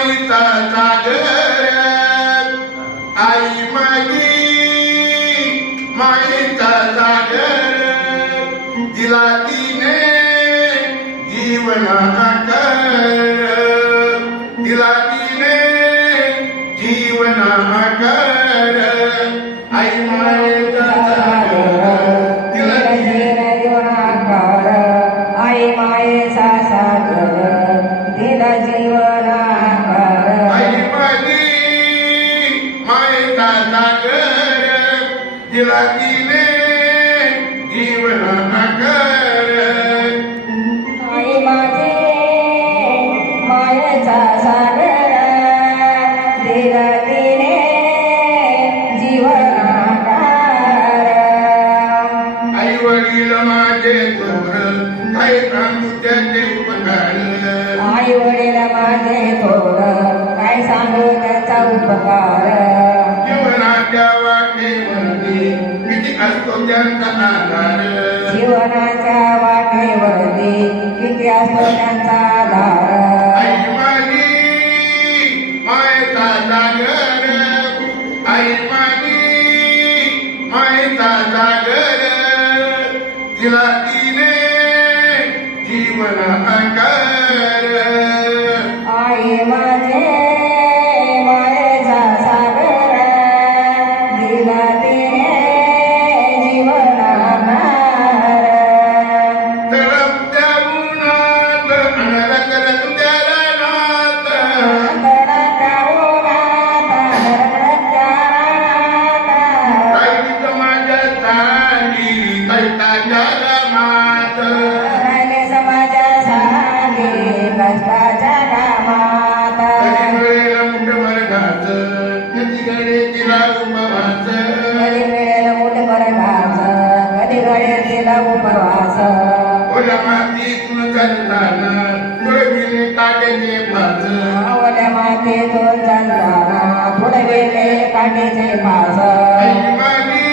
माईचा सागर आई माझी माईचा सागर दिला तिने जीवनाकर दिला तिने जीवनाकर आई माईचा सागर दिला तिने जीवनाकार आई मायेचा सागर दिला जीवनाकार आई माझी माईचा सागर दिला तिने जीवनाकर आई माझे मायेचा सागर दिला तिने जीवनाकार आई वडील माझे थोर काय सांगू त्याचे उपकार आई वडील माझे थोर काय सांगू त्याचा उपकार जीवनाच्या वाटेवरती किती असतो त्यांचा आधार जीवनाच्या वाटेवरती किती असतो त्यांचा आधार आई माझी मायेचा सागर आई माझी मायेचा सागर तिला तिने जीवनाकर आई माझे मायेचा सागर दिला तिने जीवनाकार तडपत्या उन्हात अनरकरत त्याला नात राहिली माझ्या चाली कैताच्या रमात समाजासाठी कष्टाच्या कामात कधी मिळेल मुठभर घास कधी गडे तिला उपवास कधी मिळेल मुठभर घास कधी घडेल तिला उपवास ओल्या मातीतून चालताना तुळविले काट्याचे फास ओल्या मातेतून चालताना तुडविले काठीचे फास आई माझी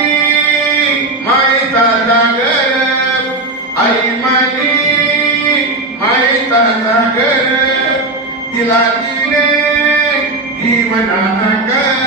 माईचा सागर आई माझी माईचा सागर तिला तिने जीवनाकर